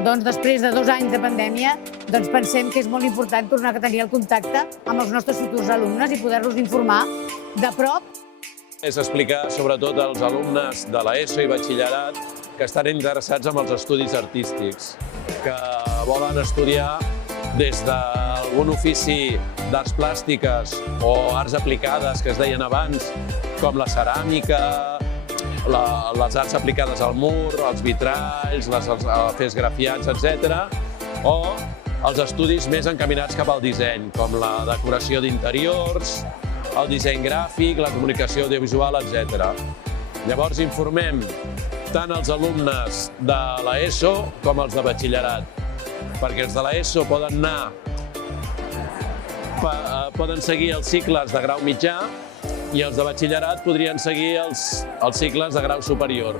Doncs després de 2 anys de pandèmia, doncs pensem que és molt important tornar a tenir el contacte amb els nostres futurs alumnes i poder-los informar de prop. És explicar sobretot als alumnes de l'ESO i batxillerat que estan interessats en els estudis artístics, que volen estudiar des d'algun ofici d'arts plàstiques o arts aplicades, que es deien abans, com la ceràmica, les arts aplicades al mur, els vitralls, fer esgrafiats, etc. O els estudis més encaminats cap al disseny, com la decoració d'interiors, el disseny gràfic, la comunicació audiovisual, etc. Llavors informem tant els alumnes de l'ESO com els de batxillerat, perquè els de l'ESO poden seguir els cicles de grau mitjà i els de batxillerat podrien seguir els cicles de grau superior.